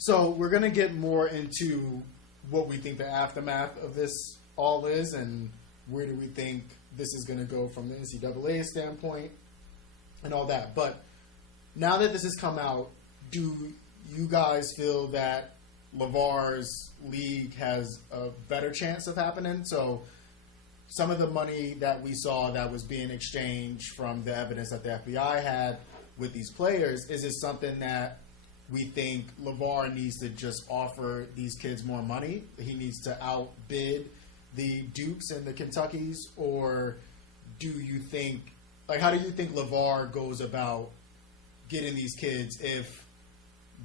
So we're going to get more into what we think the aftermath of this all is and where do we think this is going to go from the NCAA standpoint and all that. But now that this has come out, do you guys feel that LaVar's league has a better chance of happening? So some of the money that we saw that was being exchanged from the evidence that the FBI had with these players, is it something that we think LaVar needs to just offer these kids more money? He needs to outbid the Dukes and the Kentuckys? Or do you think, like, how do you think LaVar goes about getting these kids if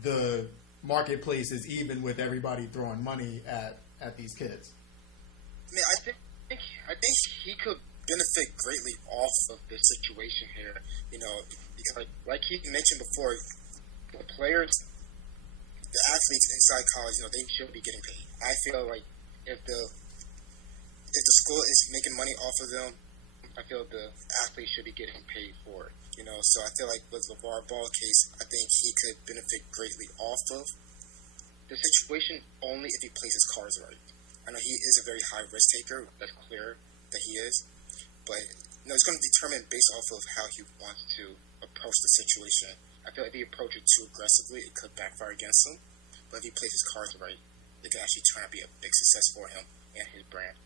the marketplace is even with everybody throwing money at these kids? I mean, I think he could benefit greatly off of this situation here, because like he mentioned before, the players, the athletes inside college, they should be getting paid. I feel like if the school is making money off of them, I feel the athletes should be getting paid for it. So I feel like with LaVar Ball case, I think he could benefit greatly off of the situation only if he plays his cards right. I know he is a very high risk taker. That's clear that he is, but it's going to determine based off of how he wants to approach the situation. I feel like if he approaches it too aggressively, it could backfire against him. But if he plays his cards right, it could actually turn out to be a big success for him and his brand.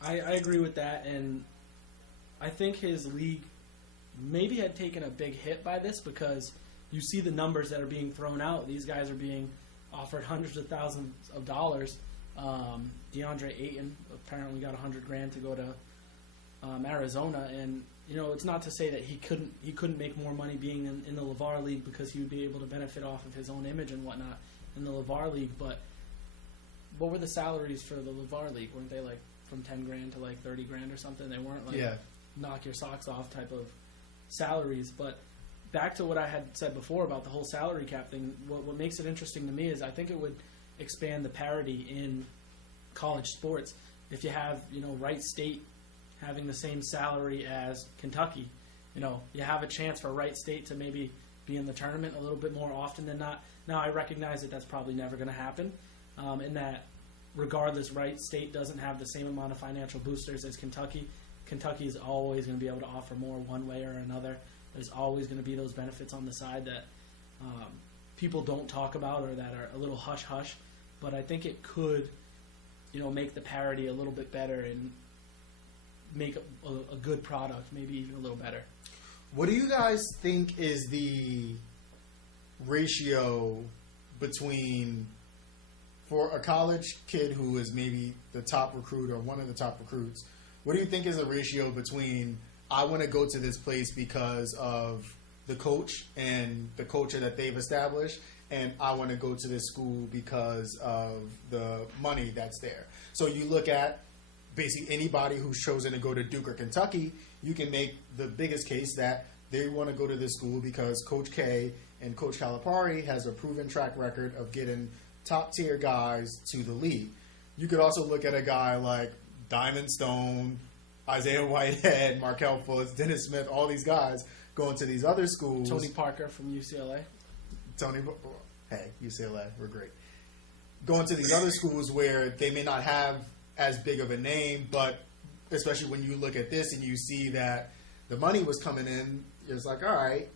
I agree with that, and I think his league maybe had taken a big hit by this because you see the numbers that are being thrown out. These guys are being offered hundreds of thousands of dollars. DeAndre Ayton apparently got $100,000 to go to Arizona, and it's not to say that he couldn't make more money being in the LaVar League because he would be able to benefit off of his own image and whatnot in the LaVar League. But what were the salaries for the LaVar League? Weren't they like from $10,000 to like $30,000 or something? They weren't like knock your socks off type of salaries. But back to what I had said before about the whole salary cap thing, what makes it interesting to me is I think it would expand the parity in college sports. If you have, Wright State having the same salary as Kentucky, you have a chance for Wright State to maybe be in the tournament a little bit more often than not. Now, I recognize that that's probably never going to happen, in that regardless, Wright State doesn't have the same amount of financial boosters as Kentucky. Kentucky is always going to be able to offer more one way or another. There's always going to be those benefits on the side that people don't talk about or that are a little hush-hush. But I think it could, make the parity a little bit better and make a good product, maybe even a little better. What do you guys think is the ratio between, for a college kid who is maybe the top recruit or one of the top recruits, what do you think is the ratio between I want to go to this place because of the coach and the culture that they've established, and I want to go to this school because of the money that's there? So you look at basically anybody who's chosen to go to Duke or Kentucky, you can make the biggest case that they want to go to this school because Coach K and Coach Calipari has a proven track record of getting top-tier guys to the league. You could also look at a guy like Diamond Stone, Isaiah Whitehead, Markelle Fultz, Dennis Smith, all these guys going to these other schools. Tony Parker from UCLA. Hey, UCLA, we're great. Going to these other schools where they may not have as big of a name, but especially when you look at this and you see that the money was coming in, it's like, all right,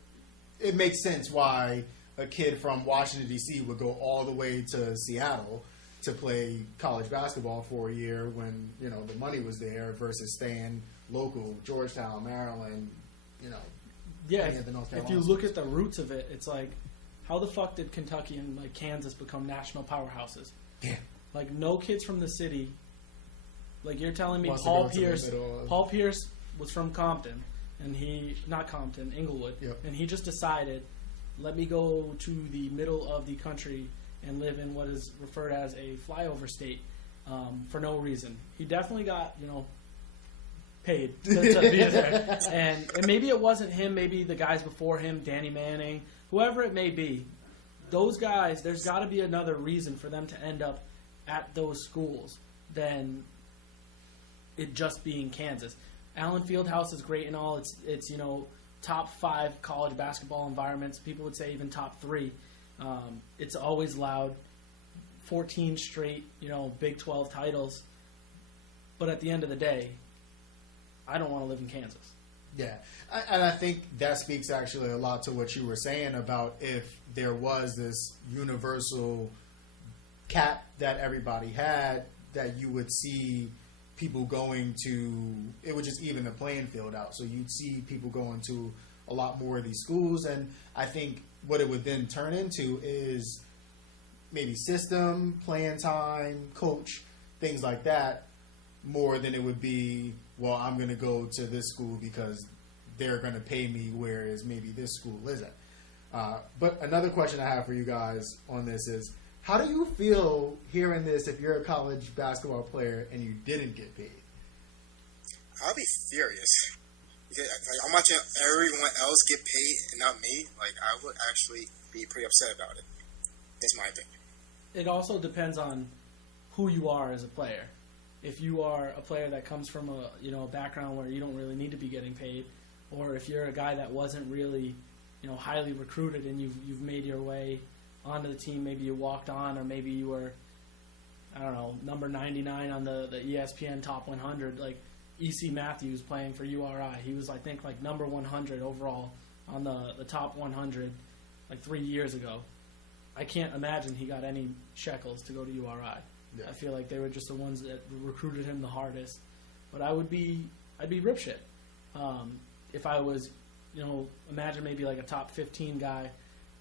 it makes sense why a kid from Washington, D.C. would go all the way to Seattle to play college basketball for a year when, the money was there versus staying local, Georgetown, Maryland, Yeah, if you look at the roots of it, it's like, how the fuck did Kentucky and like Kansas become national powerhouses? Yeah. Like, no kids from the city. Like, you're telling me Paul Pierce was from Compton, and Inglewood, yep. And he just decided, let me go to the middle of the country and live in what is referred as a flyover state for no reason. He definitely got, paid to be there. And maybe it wasn't him, maybe the guys before him, Danny Manning, whoever it may be. Those guys, there's got to be another reason for them to end up at those schools than it just being Kansas. Allen Fieldhouse is great and all. It's top 5 college basketball environments. People would say even top 3. It's always loud. 14 straight, Big 12 titles. But at the end of the day, I don't want to live in Kansas. Yeah, and I think that speaks actually a lot to what you were saying about if there was this universal cap that everybody had, that you would see people going to, it would just even the playing field out. So you'd see people going to a lot more of these schools, and I think what it would then turn into is maybe system, playing time, coach, things like that, more than it would be, well, I'm going to go to this school because they're going to pay me, whereas maybe this school isn't. But another question I have for you guys on this is, how do you feel hearing this if you're a college basketball player and you didn't get paid? I'll be furious. Because I'm watching everyone else get paid and not me. Like, I would actually be pretty upset about it. That's my opinion. It also depends on who you are as a player. If you are a player that comes from a background where you don't really need to be getting paid, or if you're a guy that wasn't really highly recruited and you've made your way onto the team, maybe you walked on, or maybe you were, I don't know, number 99 on the ESPN Top 100, like E.C. Matthews playing for URI. He was, I think, like number 100 overall on the Top 100 like 3 years ago. I can't imagine he got any shekels to go to URI. Yeah. I feel like they were just the ones that recruited him the hardest. But I'd be ripshit. If I was, imagine maybe like a top 15 guy,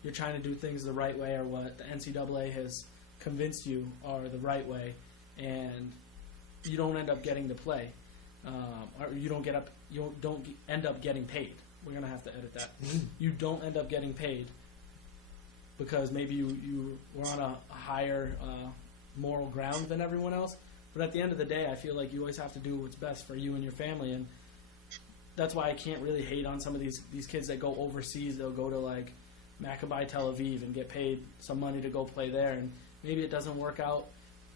you're trying to do things the right way, or what the NCAA has convinced you are the right way, and you don't end up getting to play, or you don't end up getting paid. We're gonna have to edit that. You don't end up getting paid because maybe you were on a higher moral ground than everyone else. But at the end of the day, I feel like you always have to do what's best for you and your family, and that's why I can't really hate on some of these kids that go overseas. They'll go to like Maccabi Tel Aviv and get paid some money to go play there, and maybe it doesn't work out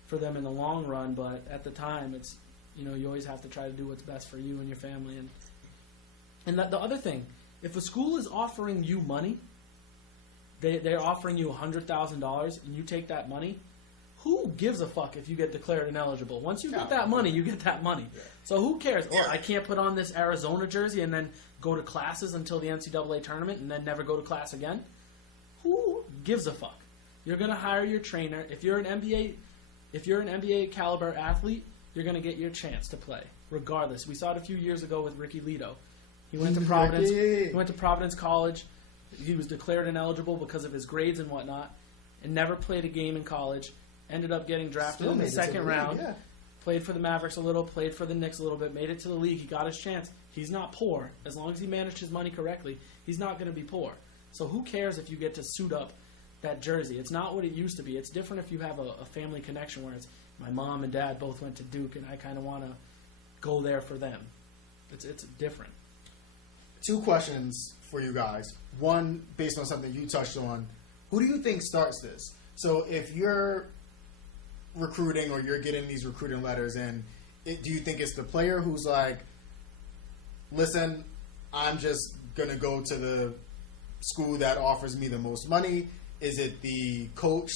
for them in the long run, but at the time, it's you always have to try to do what's best for you and your family. And the other thing, if a school is offering you money, they're offering you $100,000, and you take that money, who gives a fuck if you get declared ineligible? Once you get that money, you get that money. Yeah. So who cares? Oh, I can't put on this Arizona jersey and then go to classes until the NCAA tournament and then never go to class again? Who gives a fuck? You're going to hire your trainer. If you're an NBA caliber athlete, you're going to get your chance to play, regardless. We saw it a few years ago with Ricky Lito. He went to Providence. He went to Providence College. He was declared ineligible because of his grades and whatnot, and never played a game in college. Ended up getting drafted in the second round. Yeah. Played for the Mavericks a little, played for the Knicks a little bit, made it to the league. He got his chance. He's not poor. As long as he managed his money correctly, he's not going to be poor. So who cares if you get to suit up that jersey? It's not what it used to be. It's different if you have a family connection where it's my mom and dad both went to Duke, and I kind of want to go there for them. It's different. 2 questions for you guys. One, based on something you touched on, who do you think starts this? So if you're recruiting or you're getting these recruiting letters, and do you think it's the player who's like, listen, I'm just going to go to the school that offers me the most money? Is it the coach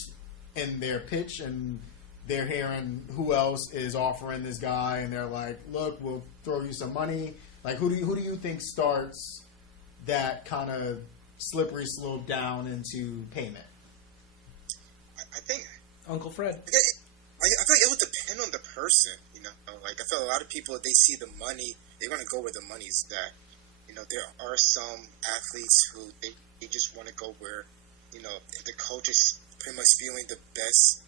in their pitch and they're hearing who else is offering this guy and they're like, look, we'll throw you some money? Like, who do you think starts that kind of slippery slope down into payment? I think Uncle Fred. I feel like it would depend on the person, Like, I feel a lot of people, they see the money, they're going to go where the money's at. There are some athletes who they just want to go where, if the coach is pretty much feeling the best,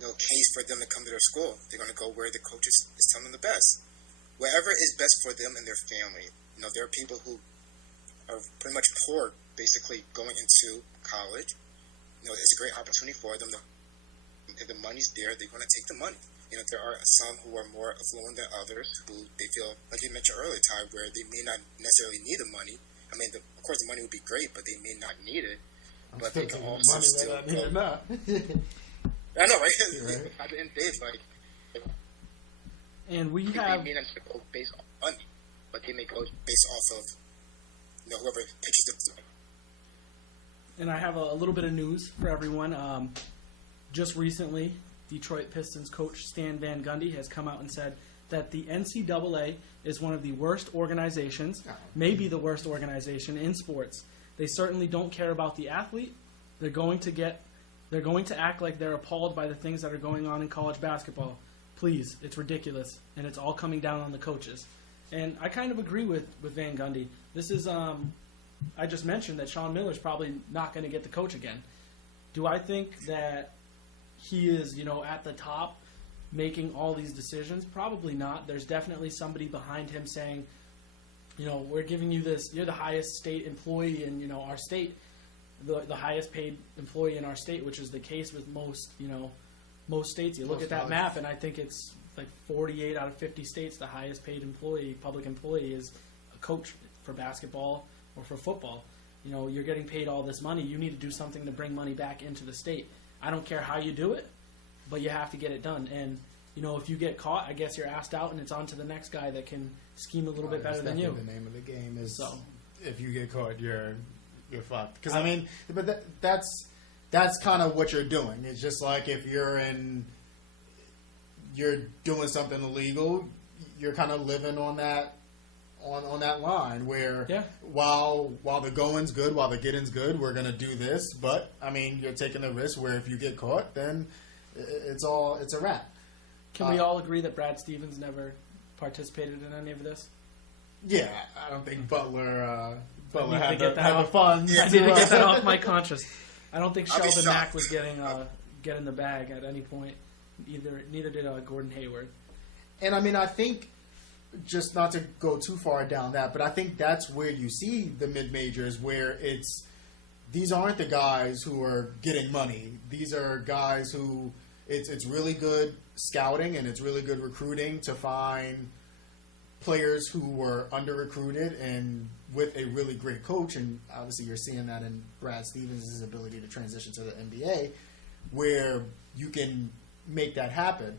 case for them to come to their school, they're going to go where the coach is telling them the best. Whatever is best for them and their family. There are people who are pretty much poor, basically going into college. It's a great opportunity for them. If the money's there, they're going to take the money. There are some who are more affluent than others who they feel, like you mentioned earlier, Ty, where they may not necessarily need the money. I mean, of course, the money would be great, but they may not need it. But they can also still go. I know, right? Right. At the end of the day, it's like, and we they have may not go based on money, but they may go based off of whoever pitches them. And I have a little bit of news for everyone. Just recently, Detroit Pistons coach Stan Van Gundy has come out and said that the NCAA is one of the worst organizations, maybe the worst organization in sports. They certainly don't care about the athlete. They're going to act like they're appalled by the things that are going on in college basketball. Please, it's ridiculous, and it's all coming down on the coaches. And I kind of agree with Van Gundy. This is, I just mentioned that Sean Miller's probably not going to get the coach again. Do I think that he is, at the top making all these decisions? Probably not. There's definitely somebody behind him saying, we're giving you this, you're the highest state employee in, our state, the highest paid employee in our state, which is the case with most states. You look at that map, and I think it's like 48 out of 50 states, the highest paid public employee is a coach for basketball or for football. You're getting paid all this money. You need to do something to bring money back into the state. I don't care how you do it, but you have to get it done. And, if you get caught, I guess you're asked out, and it's on to the next guy that can scheme a little bit better than you. The name of the game is if you get caught, you're fucked. Because, but that's kind of what you're doing. It's just like if you're doing something illegal, you're kind of living on that on that line where while the going's good, while the getting's good, we're gonna do this. But you're taking the risk where if you get caught, then it's a wrap. Can we all agree that Brad Stevens never participated in any of this? Yeah, I don't think Butler had the fun. I need to get that off my conscience. I don't think Sheldon Mack was getting the bag at any point. Neither did Gordon Hayward. And I think, just not to go too far down that, but I think that's where you see the mid-majors where these aren't the guys who are getting money. These are guys who it's really good scouting and it's really good recruiting to find players who were under-recruited and with a really great coach, and obviously you're seeing that in Brad Stevens' ability to transition to the NBA, where you can make that happen.